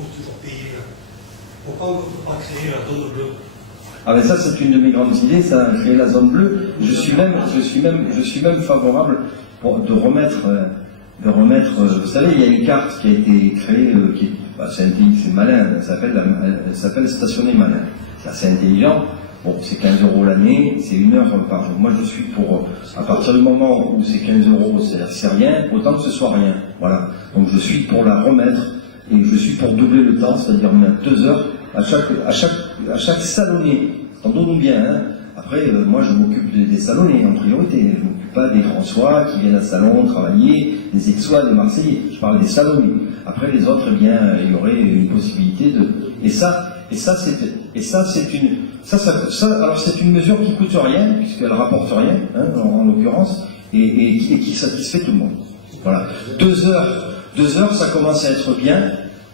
faut toujours payer. Pourquoi on ne peut pas créer la zone bleue? Ah ben ça c'est une de mes grandes idées, ça, créer la zone bleue. Je suis même favorable de remettre, vous savez, il y a une carte qui a été créée, c'est malin, elle s'appelle Stationner malin. C'est assez intelligent. Bon, c'est 15 € l'année, c'est 1 heure par jour. Moi je suis pour, à partir du moment où c'est 15 €, c'est rien, autant que ce soit rien. Voilà. Donc je suis pour la remettre et je suis pour doubler le temps, c'est-à-dire mettre 2 heures à chaque salonné. Entendons-nous bien, hein. Après, moi je m'occupe des salonnés en priorité. Je ne m'occupe pas des François qui viennent à salon travailler, des Aixois, des Marseillais. Je parle des salonnés. Après les autres, eh bien, il y aurait une possibilité de. Alors c'est une mesure qui coûte rien, puisqu'elle rapporte rien, hein, en l'occurrence, et qui satisfait tout le monde. Voilà. 2 heures, ça commence à être bien.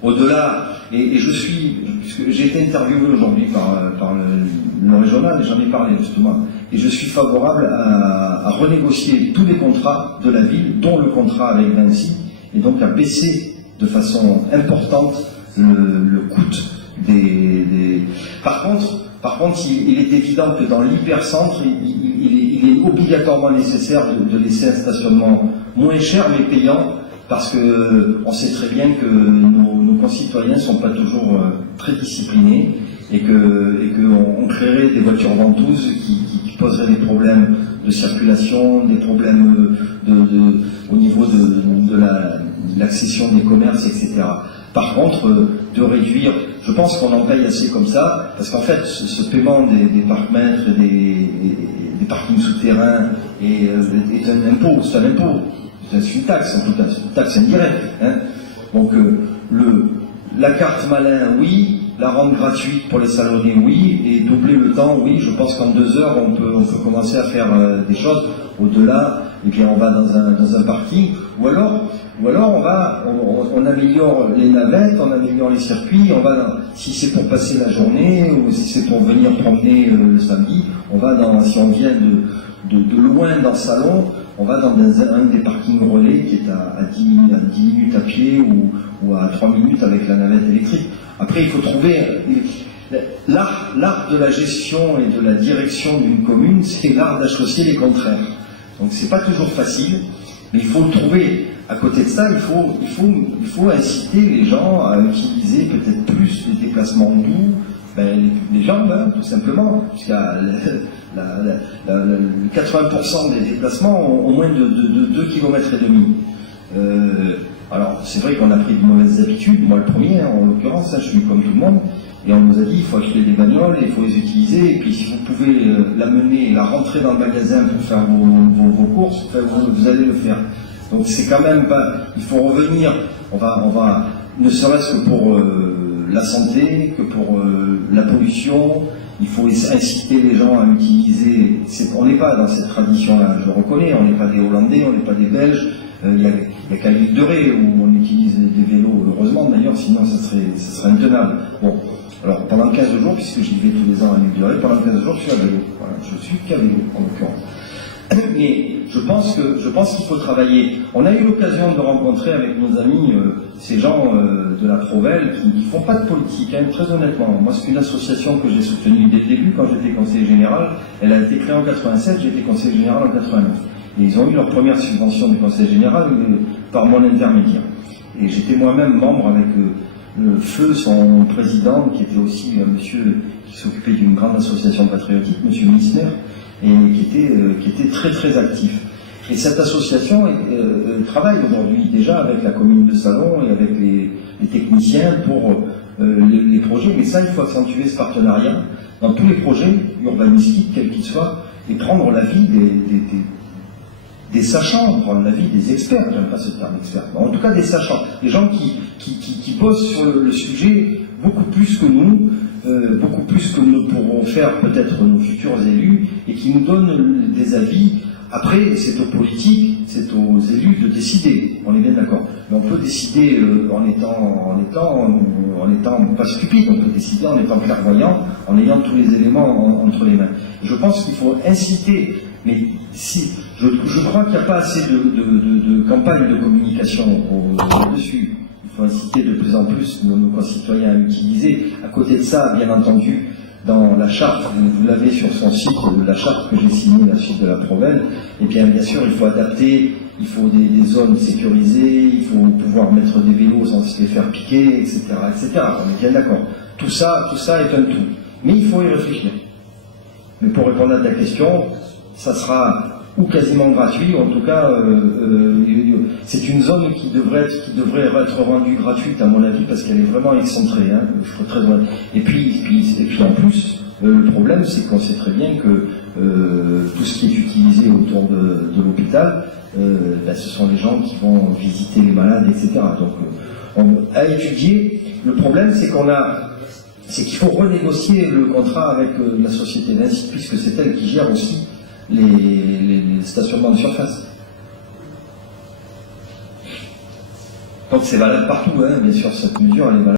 Au-delà, et je suis, puisque j'ai été interviewé aujourd'hui par le régional, et j'en ai parlé justement, et je suis favorable à renégocier tous les contrats de la ville, dont le contrat avec Vinci, et donc à baisser de façon importante le coût des... Par contre, il est évident que dans l'hypercentre, il est obligatoirement nécessaire de laisser un stationnement moins cher mais payant, parce que on sait très bien que nos concitoyens ne sont pas toujours très disciplinés et qu'on créerait des voitures ventouses qui poseraient des problèmes de circulation, des problèmes au niveau de l'accession des commerces, etc. Par contre, de réduire, je pense qu'on en paye assez comme ça, parce qu'en fait, ce paiement des parcs-mètres et des parkings souterrains est un impôt, c'est un impôt. C'est une taxe, en tout cas, c'est une taxe indirecte. Hein. Donc, la carte malin, oui, la rendre gratuite pour les salariés, oui, et doubler le temps, oui. Je pense qu'en 2 heures, on peut commencer à faire des choses. Au-delà, eh bien, on va dans un parking, ou alors on améliore les navettes, on améliore les circuits, si c'est pour passer la journée, ou si c'est pour venir promener le samedi, si on vient de loin dans le salon, on va dans un des parkings relais qui est à 10 minutes à pied ou à 3 minutes avec la navette électrique. Après, il faut trouver... L'art de la gestion et de la direction d'une commune, c'est l'art d'associer les contraires. Donc c'est pas toujours facile, mais il faut le trouver. À côté de ça, il faut inciter les gens à utiliser peut-être plus les déplacements doux, les jambes, hein, tout simplement, puisqu'il y a 80% des déplacements ont moins de 2,5 km. Alors, c'est vrai qu'on a pris de mauvaises habitudes, moi le premier, hein, en l'occurrence, hein, je suis comme tout le monde, et on nous a dit il faut acheter des bagnoles, il faut les utiliser, et puis si vous pouvez l'amener et la rentrer dans le magasin pour faire vos courses, vous allez le faire. Donc c'est quand même pas... Il faut revenir, on va ne serait-ce que pour la santé, que pour la pollution, il faut inciter les gens à utiliser... On n'est pas dans cette tradition-là, je le reconnais, on n'est pas des Hollandais, on n'est pas des Belges, il n'y a qu'à l'île de Ré où on utilise des vélos, heureusement d'ailleurs, sinon ça serait intenable. Bon, alors pendant 15 jours, puisque j'y vais tous les ans à l'île de Ré, pendant 15 jours je suis à vélo, voilà, je suis qu'à vélo en l'occurrence. Mais je pense qu'il faut travailler. On a eu l'occasion de rencontrer avec nos amis ces gens de la Provelle qui ne font pas de politique, hein, très honnêtement. Moi, c'est une association que j'ai soutenue dès le début quand j'étais conseiller général. Elle a été créée en 87, j'étais conseiller général en 89. Et ils ont eu leur première subvention du conseil général par mon intermédiaire. Et j'étais moi-même membre avec le feu, son président, qui était aussi un monsieur qui s'occupait d'une grande association patriotique, monsieur Missner, et qui était très très actif. Et cette association travaille aujourd'hui déjà avec la commune de Salon et avec les techniciens pour les projets, mais ça il faut accentuer ce partenariat dans tous les projets urbanistiques, quels qu'ils soient, et prendre l'avis des sachants, prendre l'avis des experts, j'aime pas ce terme expert, mais en tout cas des sachants, des gens qui posent sur le sujet beaucoup plus que nous, beaucoup plus que nous pourrons faire peut-être nos futurs élus, et qui nous donnent des avis. Après, c'est aux politiques, c'est aux élus de décider, on est bien d'accord. Mais on peut décider en étant pas stupide, on peut décider en étant clairvoyant, en ayant tous les éléments entre les mains. Je pense qu'il faut inciter, mais si, je crois qu'il n'y a pas assez de campagne de communication là-dessus. Il faut inciter de plus en plus nos concitoyens à utiliser. À côté de ça, bien entendu, dans la charte, vous l'avez sur son site, la charte que j'ai signée, la charte de la Provence, et bien sûr, il faut adapter, il faut des zones sécurisées, il faut pouvoir mettre des vélos sans se les faire piquer, etc., etc. On est bien d'accord. Tout ça est un tout. Mais il faut y réfléchir. Mais pour répondre à ta question, ça sera ou quasiment gratuit, en tout cas, c'est une zone qui devrait être rendue gratuite, à mon avis, parce qu'elle est vraiment excentrée. Hein, je suis très honnête. Et puis en plus, le problème, c'est qu'on sait très bien que tout ce qui est utilisé autour de l'hôpital, ce sont les gens qui vont visiter les malades, etc. Donc, à étudier. Le problème, c'est qu'il faut renégocier le contrat avec la société d'Insite, puisque c'est elle qui gère aussi les stationnements de surface. Donc c'est valable partout, hein, bien sûr, cette mesure elle est valable.